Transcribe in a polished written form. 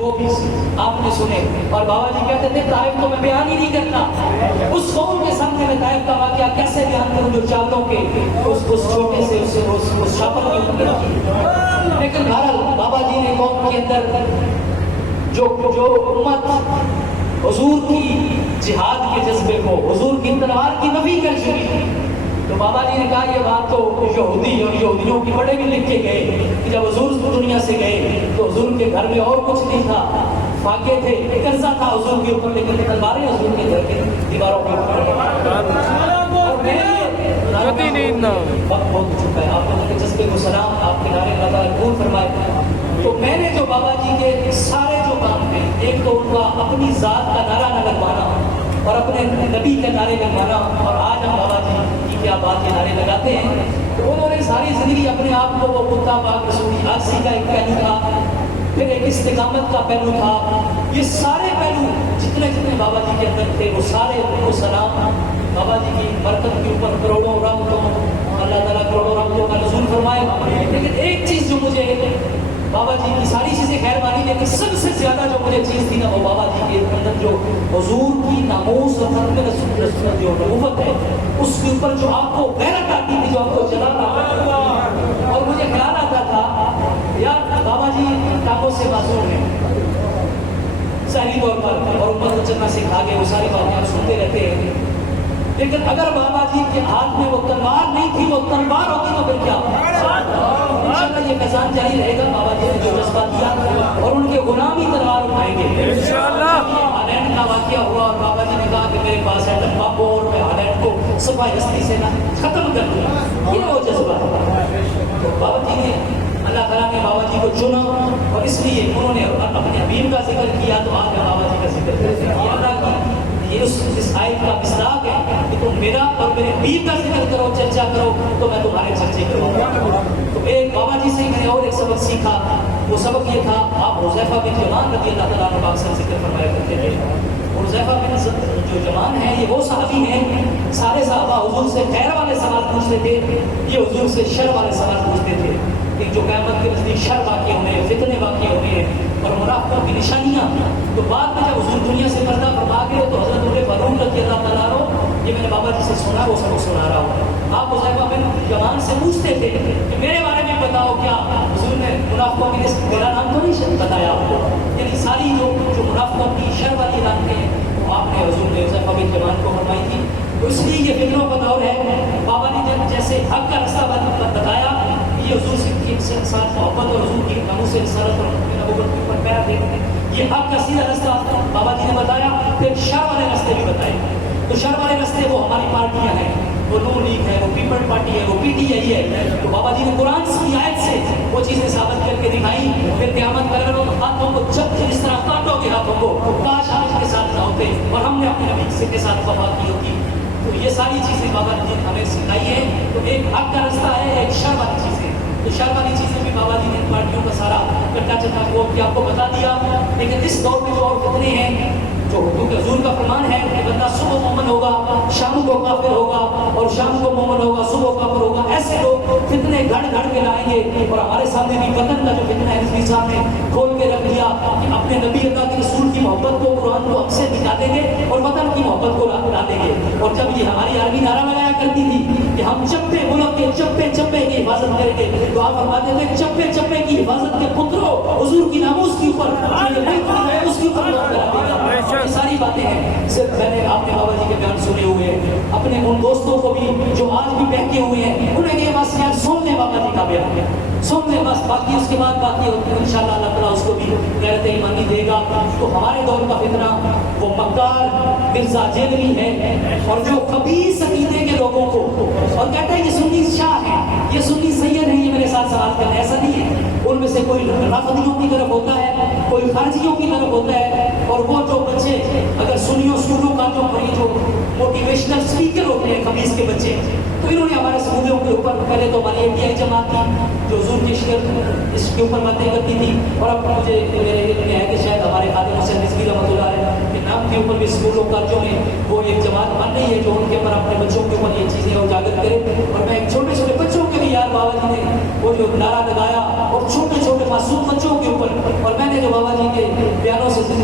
وہ بھی آپ نے سنے. اور بابا جی کہتے تھے طائف تو میں بیان ہی نہیں کرتا, اس قوم کے سامنے میں طائف کا واقعہ کیسے بیان کروں جو چادروں کے اس چھوٹے سے اس شاپر کے اوپر کی. لیکن بہرحال بابا جی نے قوم کے اندر جو امت حضور کی جہاد کے جذبے کو, حضور کی تلوار کی نفی کر چکی تھی, تو بابا جی نے کہا یہ بات تو یہودی اور یہودیوں کی بڑے بھی لکھ کے گئے کہ جب حضور دنیا سے گئے تو حضور کے گھر میں اور کچھ نہیں تھا, فاقے تھے, قرضہ تھا حضور کے اوپر, لیکن تلواریں حضور کے گھر کے دیواروں کے اوپر. وقت بہت ہو چکا ہے, آپ لوگوں کے جذبے کو سلام, آپ کے نعرے اللہ تعالیٰ قبول فرمائے. تو میں نے جو بابا جی کے سارے جو کام ہیں, ایک تو ان کا اپنی ذات کا نعرہ نہ لگوانا اور اپنے نبی کے نعرے لگوانا, اور آج ہم بابا جی کی کیا بات کے نعرے لگاتے ہیں. تو انہوں نے ساری زندگی اپنے آپ کو وہ کتا پاک رسولی آسی کا ایک پہلو تھا, پھر ایک استقامت کا پہلو تھا. یہ سارے پہلو جتنے بابا جی کے اندر تھے وہ سارے ان کو سلام. بابا جی کی برکت کے اوپر کروڑوں رحمتوں, اللہ تعالیٰ کروڑوں رحمتوں کا نزول فرمائے. لیکن ایک چیز جو مجھے, بابا جی کی ساری چیزیں خیر مانی, لیکن سب سے زیادہ جو مجھے چیز تھی نا وہ بابا جی کے اندر جو حضور کی ناموس اور ختم رسول جو نبوت ہے اس کے اوپر جو آپ کو غیرت آتی تھی, جو آپ کو جلانا آتا, اور مجھے خیال آتا تھا یار بابا جی کاموں سے معصوم ہیں ظاہری طور پر, اور امت کو چلنا سکھا کے وہ ساری باتیں آپ سنتے رہتے ہیں, لیکن اگر بابا جی کے ہاتھ میں وہ تلوار نہیں تھی, وہ تلوار ہوتی تو پھر کیا. انشاءاللہ یہ میزان جاری رہے گا. بابا جی نے جو جذبہ دیا اور ان کے غلام ہی تلوار اٹھائیں گے انشاءاللہ. ہالینڈ کا واقعہ ہوا اور بابا جی نے کہا کہ میرے پاس ہے ڈبہ کو, اور میں ہالینڈ کو صفائی ہستی سے نہ ختم کر دوں. یہ وہ جذبہ ہے. تو بابا جی نے, اللہ تعالیٰ نے بابا جی کو چنا, اور اس لیے انہوں نے اپنے حبیب کا ذکر کیا, تو آج میں بابا جی کا ذکر کرتے ہیں. یہ اللہ کی یہ اس آیت کا مصداق ہے کہ تم میرا اور میرے حبیب کا ذکر کرو, چرچا کرو, تو میں تمہارے چرچے کروں گا. تو ایک بابا جی سے میں نے اور ایک سبق سیکھا. وہ سبق یہ تھا, آپ حذیفہ بن یمان رضی اللہ تعالیٰ عنہ اکثر ذکر فرمایا کرتے تھے. حذیفہ بن جو یمان ہیں یہ وہ صحابی ہیں, سارے صحابہ حضور سے خیر والے سوال پوچھتے تھے, یہ حضور سے شر والے سوال پوچھتے تھے کہ جو قیامت کے نزدیک شر واقع ہوئے ہیں, فتنے واقع ہوئے ہیں اور منافقوں کی نشانیاں. تو بعد میں جب حضور دنیا سے پردہ فرما گئے تو حضرت عمر فاروق رضی اللہ تعالیٰ عنہ, یہ میں نے بابا جی سے سنا, وہ سب کو سنا رہا ہوں. آپ حذیفہ بن یمان سے پوچھتے تھے کہ میرے بارے میں بتاؤ, کیا حضور نے منافقوں کی لسٹ میرا نام تو نہیں بتایا آپ کو, یعنی ساری جو منافقوں کی شر والی علاقیں ہیں وہ آپ نے حضور نے حذیفہ بن یمان کو فرمائی تھی. تو اس لیے یہ فکروں کا دور ہے. بابا نے جیسے حق کا رستہ بتایا, یہ حضور سے ساتھ محبت اور حضور کی ناموس سے رسالت اور نبوت کے اوپر پیرا دیکھتے ہیں. یہ حق کا سیدھا رستہ بابا جی نے بتایا. پھر شر والے راستے بھی بتائے. تو شر والے راستے وہ ہماری پارٹیاں ہیں, وہ نون لیگ ہے, وہ پیپل پارٹی ہے, وہ پی ٹی آئی ہے. تو بابا جی نے قرآن کی آیت سے وہ چیزیں ثابت کر کے دکھائی. پھر قیامت پر اگر ہاتھوں کو جب جس طرح کاٹو گے ہاتھوں کو, کاش آج کے ساتھ نہ ہوتے اور ہم نے اپنے نبی کے ساتھ وفا کی ہوتی. تو یہ ساری چیزیں بابا جی نے ہمیں سکھائی ہے. تو ایک حق کا رستہ ہے, ایک شر والی چیز ہے. تو شر والی چیزیں بھی بابا جی نے پارٹیوں کا سارا کٹا چٹا کو آپ کو بتا دیا. لیکن اس دور میں جو اور فتنے ہیں, جو کیونکہ حضور کا فرمان ہے کہ بندہ صبح مومن ہوگا, شام کو کافر ہوگا, اور شام کو مومن ہوگا, صبح کافر ہوگا. ایسے لوگ فتنے گھڑ گھڑ کے لائیں گے. اور ہمارے سامنے بھی وطن کا جو فتنہ ہے رضوی صاحب نے کھول کے رکھ دیا کہ اپنے نبی اللہ کے رسول کی محبت کو, قرآن کو ہم سے نکالیں گے اور وطن کی محبت کو ڈالیں گے. اور جب یہ ہماری عربی نعرہ لگایا کرتی تھی کہ ہم چپے ملک کے چپے چپے کی حفاظت کریں گے, تو آپ فرماتے تھے چپے چپے کی حفاظت کے پتروں, حضور کی ناموس کے اوپر اس کے اوپر یہ ساری باتیں ہیں. صرف میں نے آپ نے بابا جی کے بیان سنے ہوئے ہیں, اپنے ان دوستوں کو بھی جو آج بھی بہکے ہوئے ہیں انہیں یہ بس یار سن لیں بابا جی کا بیان, سن لیں بس. باقی اس کے بعد باقی ہوتے ہیں انشاءاللہ اللہ تعالیٰ اس کو بھی غیرت ایمانی دے گا. تو ہمارے دور کا فتنہ وہ مکار مرزا جیلوی ہے, اور جو خبیث عقیدے کے لوگوں کو, اور کہتا ہے یہ سنی شاہ ہے, یہ سنی سید ہے, یہ میرے ساتھ سوال کرنا, ایسا نہیں ہے. ان میں سے کوئی رافضیوں کی طرف ہوتا ہے, کوئی خارجیوں کی طرف ہوتا ہے. اور وہ جو بچے اگر سنیوں سنوں کا جو موٹیویشنل اسپیکر ہوتے ہیں خبیث کے بچے, تو انہوں نے ہمارے سعودیوں کے اوپر پہلے تو ہماری انڈیا جماعت تھی جو حضور کی شکل اس کے اوپر باتیں کرتی تھی, اور اب مجھے میرے علم میں ہے کہ شاید ہمارے خادم حسین رضوی رحمۃ اللہ علیہ کے نام کے اوپر بھی اسکولوں کالجوں میں وہ ایک جماعت بن رہی ہے جو ان کے اوپر اپنے بچوں کے اوپر یہ چیزیں اجاگر کرے. اور میں ایک چھوٹے چھوٹے بچوں کے بھی یار بابا جی نے وہ جو نعرہ لگایا, اور چھوٹے چھوٹے معصوم بچوں کے اوپر, اور میں نے جو بابا جی کے